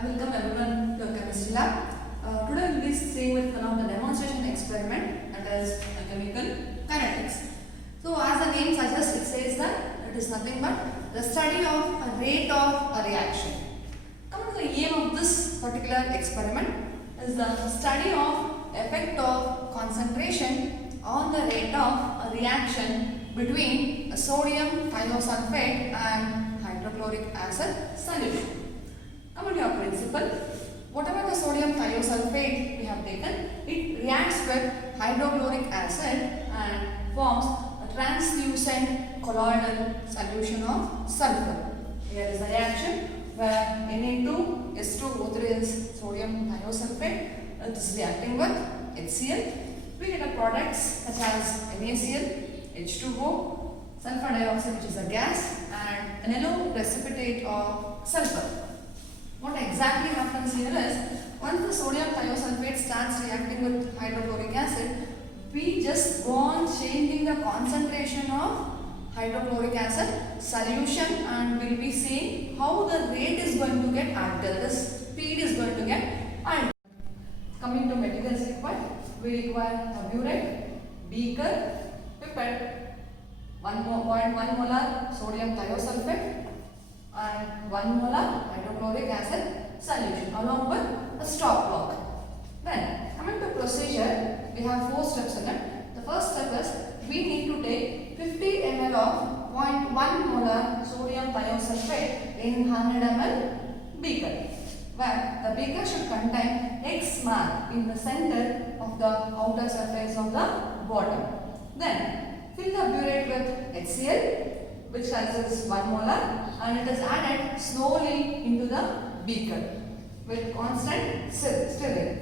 I welcome everyone to chemistry lab. Today we will be seeing with one of the demonstration experiment, that is chemical kinetics. So as the name suggests, it says that it is nothing but the study of a rate of a reaction. Coming to the aim of this particular experiment is the study of effect of concentration on the rate of a reaction between a sodium thiosulfate and hydrochloric acid solution. Coming to our principle, whatever the sodium thiosulfate we have taken, it reacts with hydrochloric acid and forms a translucent colloidal solution of sulfur. Here is the reaction where Na2S2O3 is sodium thiosulfate. It is reacting with HCl. We get a products such as NaCl, H2O, sulfur dioxide, which is a gas, and an yellow precipitate of sulfur. What exactly happens here is, once the sodium thiosulfate starts reacting with hydrochloric acid, we just go on changing the concentration of hydrochloric acid solution, and we'll be seeing how the rate is going to get altered, the speed is going to get altered. Coming to materials required, we require a burette, beaker, pipette, 1.1 molar sodium thiosulfate and 1 molar hydrochloric acid solution along with a stopcock. Then coming to procedure, we have 4 steps in it. The first step is we need to take 50 ml of 0.1 molar sodium thiosulfate in 100 ml beaker, where the beaker should contain X mark in the center of the outer surface of the bottom. Then fill the burette with HCl, which consists 1 molar, and it is added slowly into the beaker with constant stirring.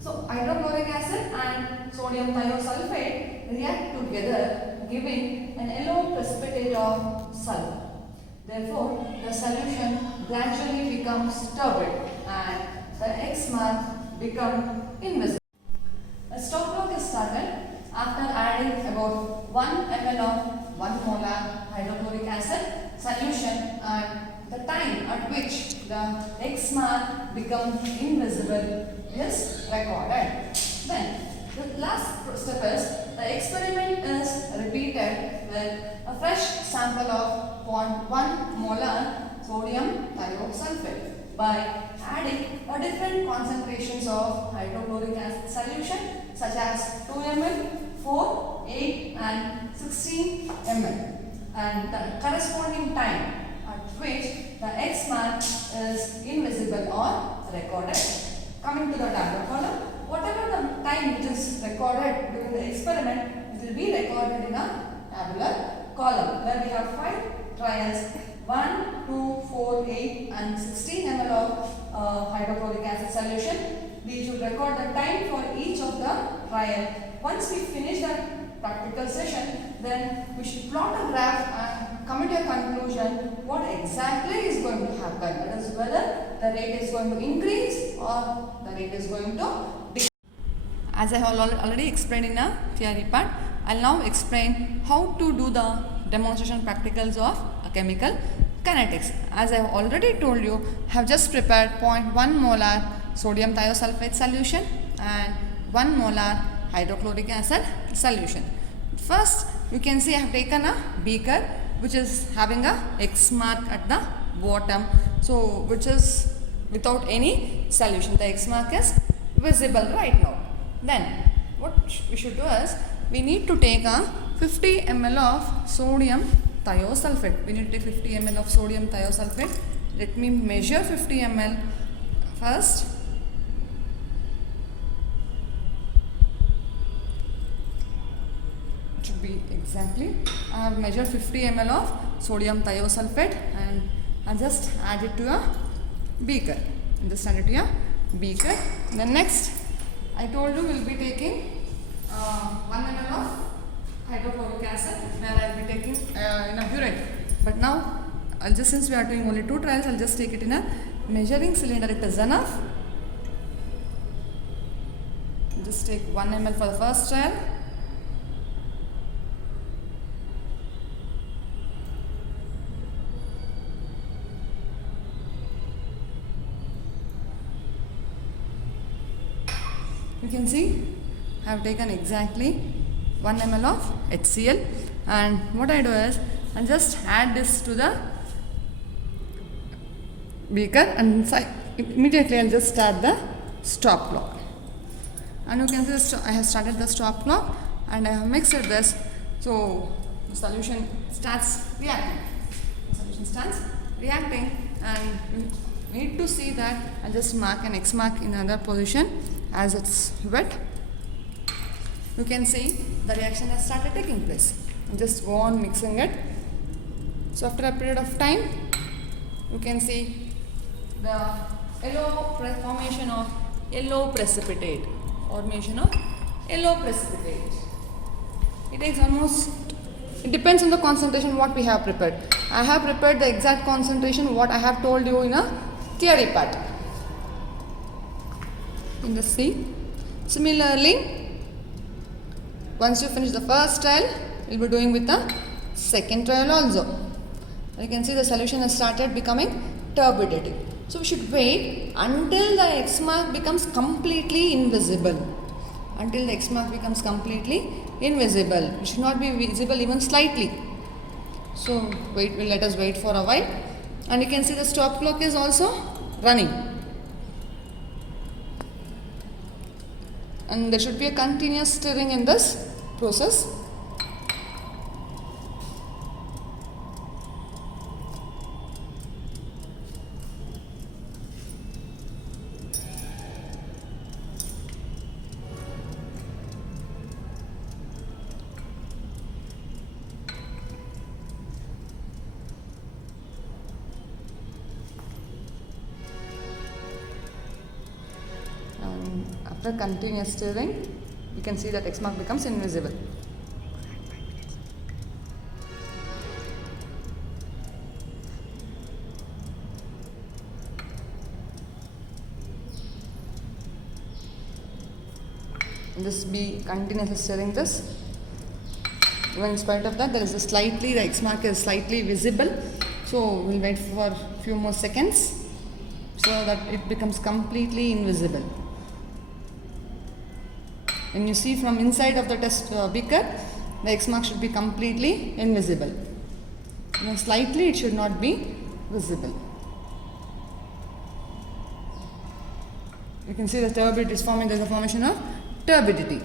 So hydrochloric acid and sodium thiosulfate react together, giving an yellow precipitate of sulfur. Therefore, the solution gradually becomes turbid and the X mark becomes invisible. A stopcock is started after adding about 1 ml of 1 molar hydrochloric acid solution, and the time at which the X mark becomes invisible is recorded. Then the last step is the experiment is repeated with a fresh sample of 0.1 molar sodium thiosulfate by adding different concentrations of hydrochloric acid solution such as 2 ml, 4, 8 and 16 ml, and the corresponding time at which the X mark is invisible or recorded. Coming to the tabular column, whatever the time which is recorded during the experiment, it will be recorded in a tabular column where we have 5 trials, 1, 2, 4, 8 and 16 ml of hydrochloric acid solution. We should record the time for each of the trial. Once we finish the practical session, then we should plot a graph and come to a conclusion what exactly is going to happen. That is whether the rate is going to increase or the rate is going to decrease. As I have already explained in a theory part, I will now explain how to do the demonstration practicals of chemical kinetics. As I have already told you, I have just prepared 0.1 molar sodium thiosulfate solution and 1 molar hydrochloric acid solution. First, you can see I have taken a beaker which is having a X mark at the bottom, so which is without any solution. The X mark is visible right now. Then what we should do is we need to take a 50 ml of sodium thiosulfate. We need to take 50 ml of sodium thiosulfate. Let me measure 50 ml first. It should be exactly. I have measured 50 ml of sodium thiosulfate and I just add it to a beaker. Just add it to a beaker. Then next, I told you we will be taking 1 ml of hydrochloric acid, where I will be taking in a burette. But now, since we are doing only 2 trials, I will just take it in a measuring cylinder. It is enough. Just take 1 ml for the first trial. can see I have taken exactly 1 ml of HCl, and what I do is I just add this to the beaker and immediately I'll just start the stop clock. And you can see I have started the stop clock and I have mixed this, so the solution starts reacting. And you need to see that I'll just mark an X mark in another position as it's wet. You can see the reaction has started taking place. Just go on mixing it. So after a period of time, you can see the formation of yellow precipitate. It takes almost, it depends on the concentration what we have prepared. I have prepared the exact concentration what I have told you in a theory part. In the C. Similarly, once you finish the first trial, you will be doing with the second trial also. You can see the solution has started becoming turbiditic. So we should wait until the X mark becomes completely invisible. It should not be visible even slightly. So let us wait for a while. And you can see the stop clock is also running. And there should be a continuous stirring in this process. After continuous stirring, you can see that X mark becomes invisible. Just be continuously stirring this. Even in spite of that, the X mark is slightly visible. So we'll wait for a few more seconds so that it becomes completely invisible. When you see from inside of the test beaker, the X mark should be completely invisible. Even slightly it should not be visible. You can see the turbidity is forming. There is a formation of turbidity.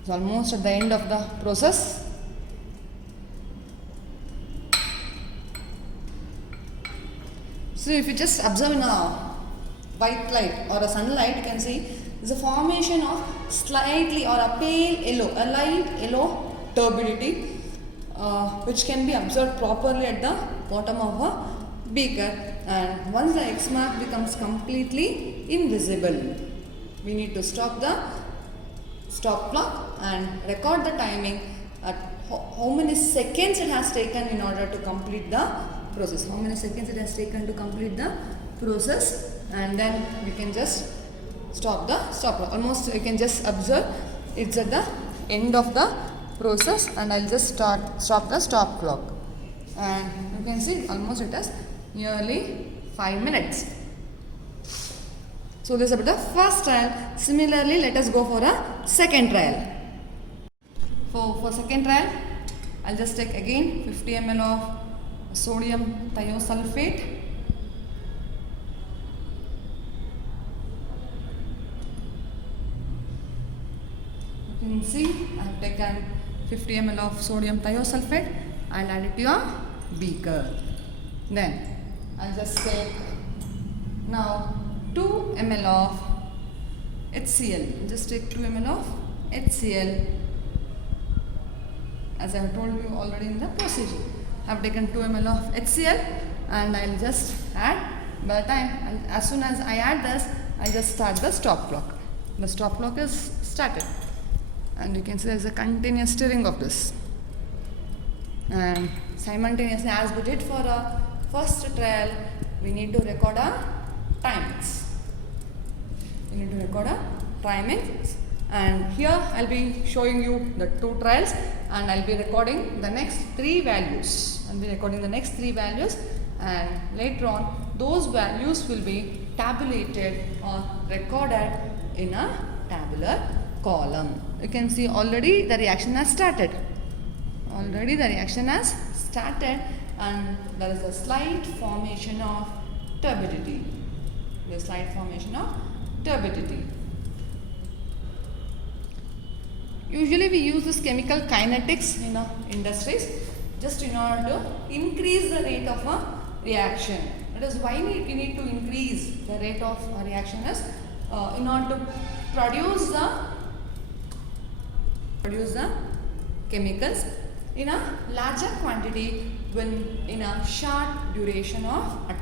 It's almost at the end of the process. So if you just observe in a white light or a sunlight, you can see there's a formation of slightly or a pale yellow, a light yellow turbidity, which can be observed properly at the bottom of a beaker. And once the X mark becomes completely invisible, we need to stop the stop clock and record the timing at how many seconds it has taken in order to complete the process. How many seconds it has taken to complete the process, and then we can just stop the stop clock. Almost you can just observe it's at the end of the process, and I'll just stop the stop clock. And you can see almost it has nearly 5 minutes. So this is about the first trial. Similarly, let us go for a second trial. For second trial, I'll just take again 50 ml of sodium thiosulfate. You can see I have taken 50 ml of sodium thiosulfate. I'll add it to your beaker. Then I'll just take now 2 ml of HCl. Just take 2 ml of HCl, as I have told you already in the procedure. I have taken 2 ml of HCl and I'll just add by the time, and as soon as I add this, I just start the stop clock. The stop clock is started, and you can see there is a continuous stirring of this. And simultaneously, as we did for a first trial, we need to record our timings. We need to record our timings, and here I'll be showing you the 2 trials, and I'll be recording the next 3 values. I'll be recording the next 3 values, and later on those values will be tabulated or recorded in a tabular column. You can see already the reaction has started. Already the reaction has started, and there is a slight formation of turbidity. The slight formation of turbidity. Usually we use this chemical kinetics in industries just in order to increase the rate of a reaction. That is why we need to increase the rate of a reaction is in order to produce the chemicals in a larger quantity when in a short duration of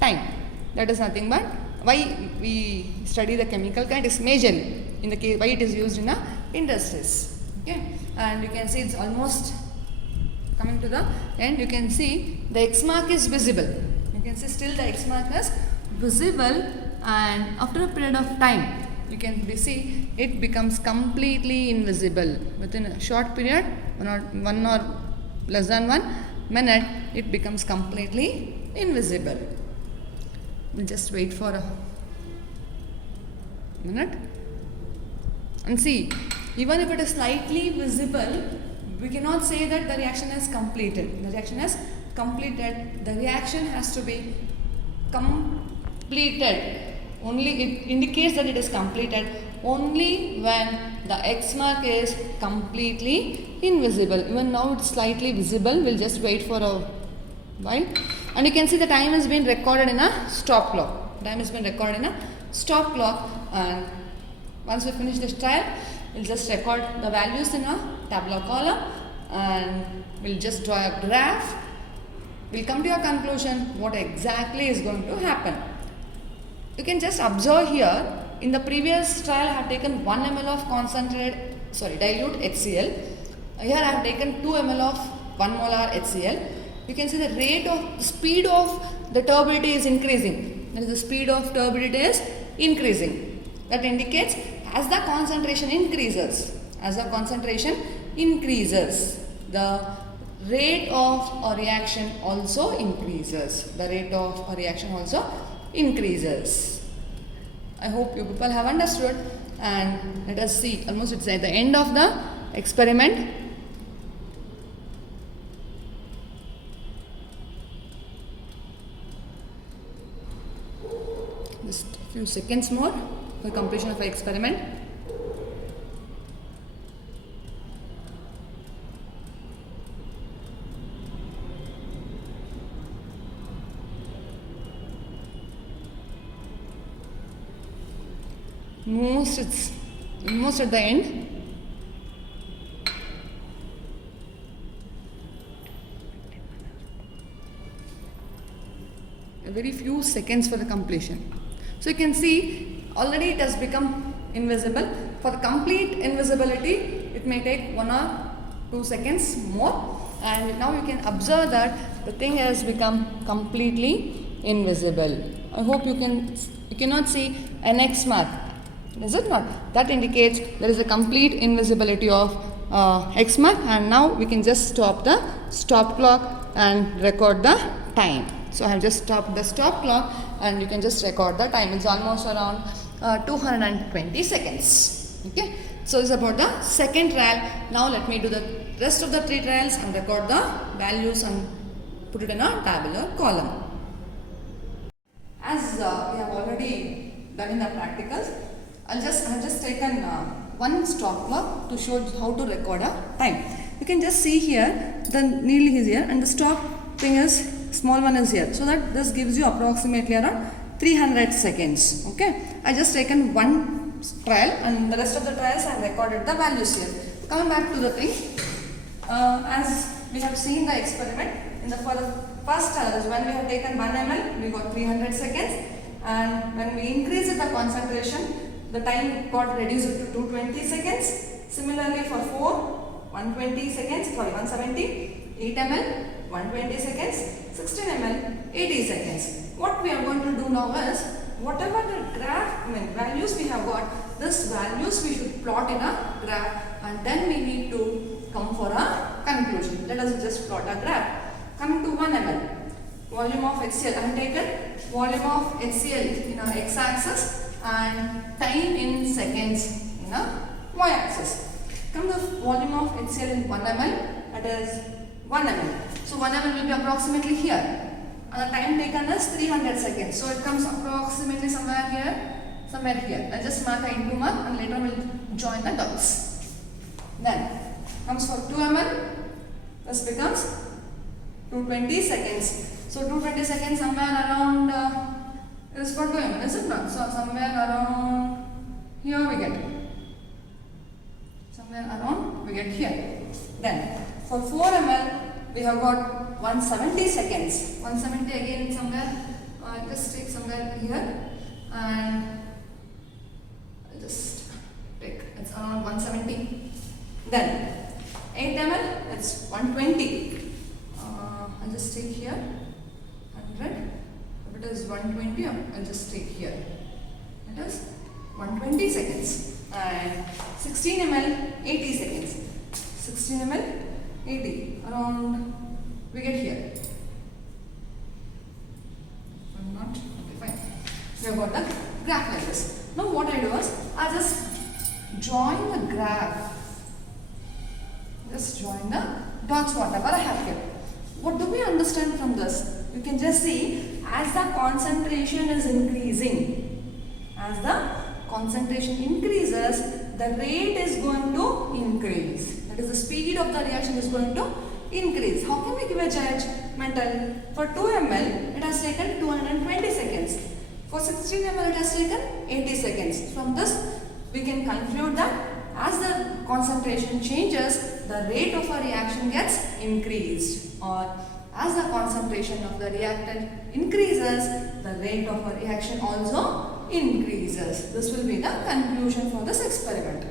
time. That is nothing but why we study the chemical kinetics majorly in the case why it is used in a industries. Okay, and you can see it's almost coming to the end. You can see the X mark is visible. You can see still the X mark is visible, and after a period of time you can see it becomes completely invisible. Within a short period, one or less than 1 minute, it becomes completely invisible. We'll just wait for a minute and see. Even if it is slightly visible, we cannot say that the reaction is completed. The reaction is completed. The reaction has to be completed. Only it indicates that it is completed only when the X mark is completely invisible. Even now it's slightly visible. We'll just wait for a while, and you can see the time has been recorded in a stop clock. Time has been recorded in a stop clock, and once we finish this trial, we'll just record the values in a tabular column, and we'll just draw a graph. We'll come to a conclusion what exactly is going to happen. You can just observe here, in the previous trial I have taken 1 ml of dilute HCl. Here I have taken 2 ml of 1 molar HCl. You can see the speed of the turbidity is increasing. That is, the speed of turbidity is increasing. That indicates as the concentration increases, the rate of a reaction also increases. I hope you people have understood, and let us see. Almost it's at the end of the experiment. Just a few seconds more for completion of the experiment. It's almost at the end. A very few seconds for the completion. So you can see already it has become invisible. For the complete invisibility, it may take 1 or 2 seconds more, and now you can observe that the thing has become completely invisible. I hope you cannot see an X mark. Is it not? That indicates there is a complete invisibility of X mark, and now we can just stop the stop clock and record the time. So I have just stopped the stop clock, and you can just record the time. It's almost around 220 seconds. Okay. So this is about the second trial. Now let me do the rest of the 3 trials and record the values and put it in a tabular column. As we have already done in the practicals, I have just taken one stop clock to show how to record a time. You can just see here the needle is here and the stop thing is small one is here. So that this gives you approximately around 300 seconds. Okay. I just taken one trial and the rest of the trials I have recorded the values here. Coming back to the thing, as we have seen the experiment in the first is when we have taken 1 ml, we got 300 seconds, and when we increased the concentration, the time got reduced to 220 seconds. Similarly for 4, 120 seconds, sorry 170, 8 ml, 120 seconds, 16 ml, 80 seconds. What we are going to do now is, whatever the graph, values we have got, this values we should plot in a graph, and then we need to come for a conclusion. Let us just plot a graph. Coming to 1 ml, volume of HCl, I have taken volume of HCl in a x-axis and time in seconds in a y-axis. Come to volume of HCl in 1 ml, that is 1 ml. So 1 ml will be approximately here. And the time taken is 300 seconds. So it comes approximately somewhere here. I'll just mark a into mark and later we'll join the dots. Then comes for 2 ml, this becomes 220 seconds. So 220 seconds somewhere around is for 2 ml, is it not? So somewhere around here we get. Somewhere around we get here. Then for 4 ml we have got 170 seconds. 170 again somewhere, just take somewhere here and I'll just take, it's around 170. Then 8 ml, it's 120. I'll just take here 100. If it is 120, I'll just take here. It is 120 seconds. And 16 ml, 80 seconds. 16 ml, 80. Around we get here. I'm not, okay, fine. We have got the graph like this. Now what I do is, I just join the graph. Just join the dots whatever I have kept. What do we understand from this? You can just see, as the concentration is increasing, as the concentration increases, the rate is going to increase. That is, the speed of the reaction is going to increase. How can we give a judgmental? For 2 ml, it has taken 220 seconds. For 16 ml, it has taken 80 seconds. From this, we can conclude that as the concentration changes, the rate of a reaction gets increased, or as the concentration of the reactant increases, the rate of a reaction also increases. This will be the conclusion for this experiment.